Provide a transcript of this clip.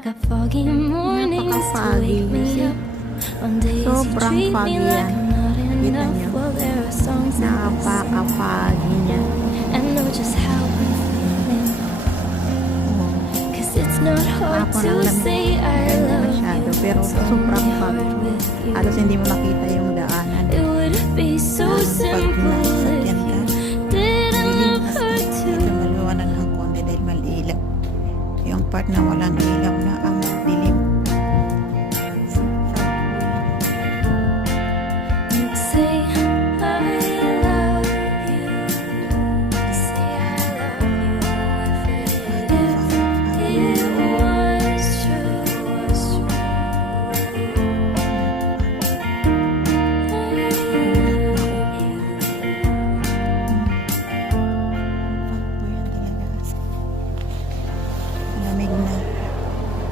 got foggy mornings to Napaka-foggy, wake me Lucy. up. On days you Sobrang treat foggy me like yan. I'm not Kita enough. niyo? Well, there are songs that I sing Napaka-foggy niya. and know just how I'm feeling. Oh, 'Cause it's not hard ako to ng lamig. say I Hindi love masyado, you. pero It's sobrang only foggy. hard with you. Halos hindi mo makita yung daanan. It would be so Pag simple nasakyan if ka, you didn't dilim love kasi her ito too. maliwanag ng konti dahil maliilaw. Yung part na walang ilaw na